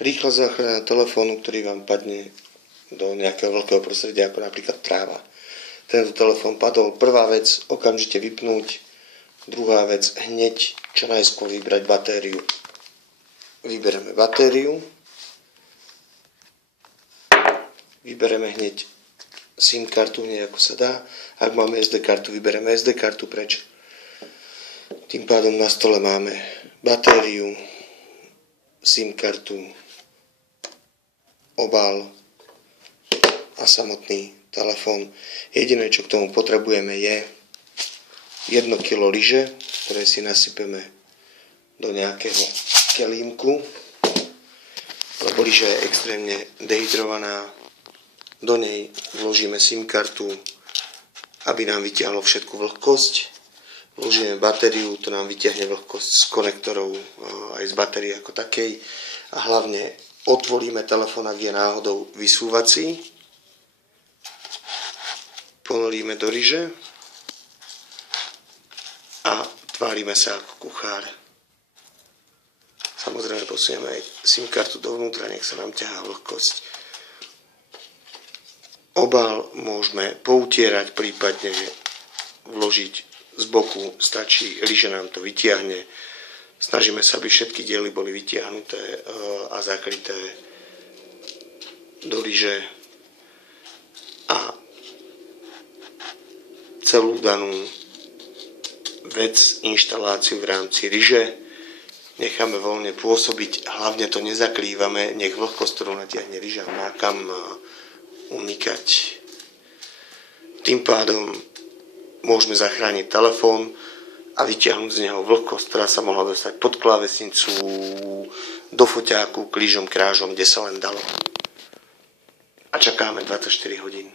Rýchla záchrana telefónu, ktorý vám padne do nejakého veľkého prostredia, ako napríklad tráva. Tento telefón padol. Prvá vec, okamžite vypnúť. Druhá vec, hneď čo najskôr vybrať batériu. Vybereme batériu. Vybereme hneď SIM kartu, hneď ako sa dá. Ak máme SD kartu, vybereme SD kartu preč. Tým pádom na stole máme batériu, SIM kartu, obal a samotný telefón. Jediné, čo k tomu potrebujeme, je 1 kg lyže, ktoré si nasypeme do nejakého kelímku, lebo lyža je extrémne dehydrovaná. Do nej vložíme SIM kartu, aby nám vyťahlo všetku vlhkosť. Vložíme batériu, to nám vyťahne vlhkosť z konektorov, aj z batérie ako takej. A hlavne otvoríme telefón, ak je náhodou vysúvací. Ponoríme do ryže a tvárime sa ako kuchár. Samozrejme posunieme aj SIM kartu dovnútra, nech sa nám ťahá vlhkosť. Obal môžeme poutierať, prípadne vložiť z boku, stačí, lyža nám to vytiahne. Snažíme sa, aby všetky diely boli vytiahnuté a zakryté do lyže a celú danú vec, inštaláciu v rámci lyže necháme voľne pôsobiť, hlavne to nezakrývame, nech vlhkosť, ktorú natiahne lyža, má kam unikať. Tým pádom môžeme zachrániť telefón a vyťahnuť z neho vlhkosť, ktorá sa mohla dostať pod klávesnicu, do foťáku, k lyžom, krážom, kde sa len dalo. A čakáme 24 hodín.